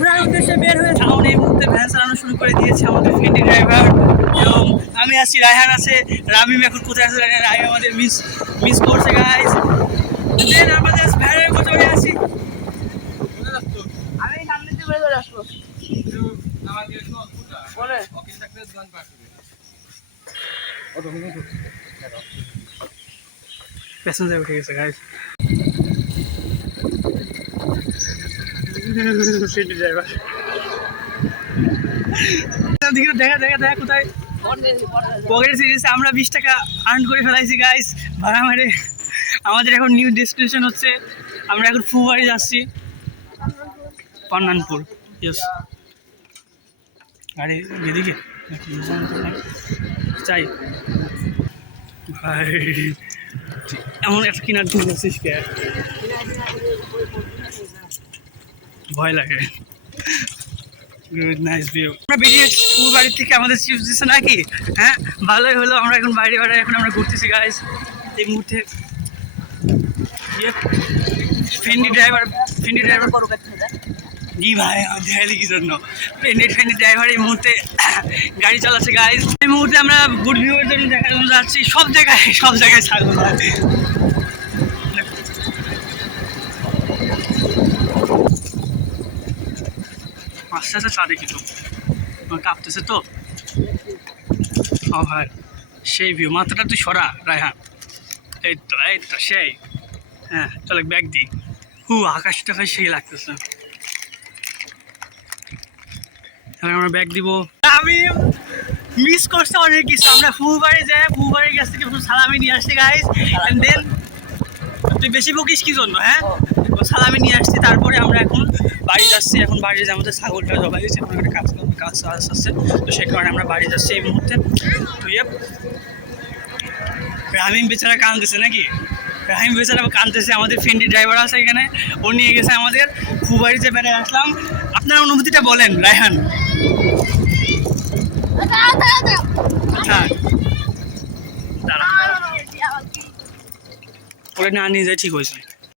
ঘোরার উদ্দেশ্যে বের হয়ে টাউন এই মুহূর্তে ভ্যান চালানো শুরু করে দিয়েছে আমাদের ফ্রেন্ডলি ড্রাইভার। এবং আমি আছি, রায়হান আছে, রামিম এখন কোথায় আছে রায়হান আমাদের মিস করছে গাইস। দেন আমরা জাস্ট ভ্যানের কোথায় আছি। আমি সামনে দিয়ে বের করে আসবো বলে প্যাসেঞ্জার উঠে গেছে গাইস। ফ্রেন্ডলি ড্রাইভার দেখা দেখা দেখা কোথায় পকেটে সিরিজে আমরা 20 টাকা আর্ন করে ফেলাইছি গাইস ভাড়া মারে। আমাদের এখন নিউ ডেস্টিনেশন হচ্ছে, আমরা এখন ফুলবাড়ি যাচ্ছি, পান্নানপুর। ইয়েস আরে এদিকে চাই ভাই এমন একটা কিনার দিন যাচ্ছিস কে, ভয় লাগে। Nice view. আমরা বেরিয়েছি ফুলবাড়ি থেকে, আমাদের চিপস দিচ্ছে নাকি? হ্যাঁ ভালোই হলো, আমরা এখন বাইরে বাইরে এখন আমরা ঘুরতেছি গাইস এই মুহূর্তে। ফ্রেন্ডলি ড্রাইভার জি ভাই দেখাইলি কি জন্য ফ্রেন্ডলি ড্রাইভার এই মুহূর্তে গাড়ি চালাচ্ছে গাইস। এই মুহূর্তে আমরা গুড ভিউয়ের জন্য দেখার জন্য যাচ্ছি, সব জায়গায় ছাগল আছে। আস্তে আস্তে চা দেখি তো, কাঁপতেছে তো। ও ভাই সেই ভিউ, মাথাটা তুই সরা রায়হান, এই তো সেই। হ্যাঁ চলে ব্যাগ দিই। আকাশটা ভাই সেই লাগতেছে। এবার আমরা ব্যাগ দিব। আমি মিস করছি অনেক কিছু। আমরা ফুলবাড়ি যাই, ফুলবাড়ির কাছ থেকে সালামি নিয়ে আসছি গাইস। এন্ড দেন তুই বেশি বকিস কি জন্য? হ্যাঁ সালামি নিয়ে আসছি, তারপরে আমরা এখন বাড়ি যাচ্ছি। এখন বাড়ি যে আমাদের ছাগলটা জবাই দিচ্ছে, এখন একটা কাজ আসছে, তো সেই কারণে আমরা বাড়ি যাচ্ছি এই মুহূর্তে। তো রামিম বেচারা কাঁদতেছে নাকি? রাহিম বেচারা কাঁদতেছে। আমাদের ফ্রেন্ডলি ড্রাইভার আছে এখানে, ও নিয়ে গেছে আমাদের ফুলবাড়িতে বেড়ে আসলাম। আপনার অনুভূতিটা বলেন রায়হান। আচ্ছা দাঁড়া ওরে না নিয়ে যায়, ঠিক হয়েছে।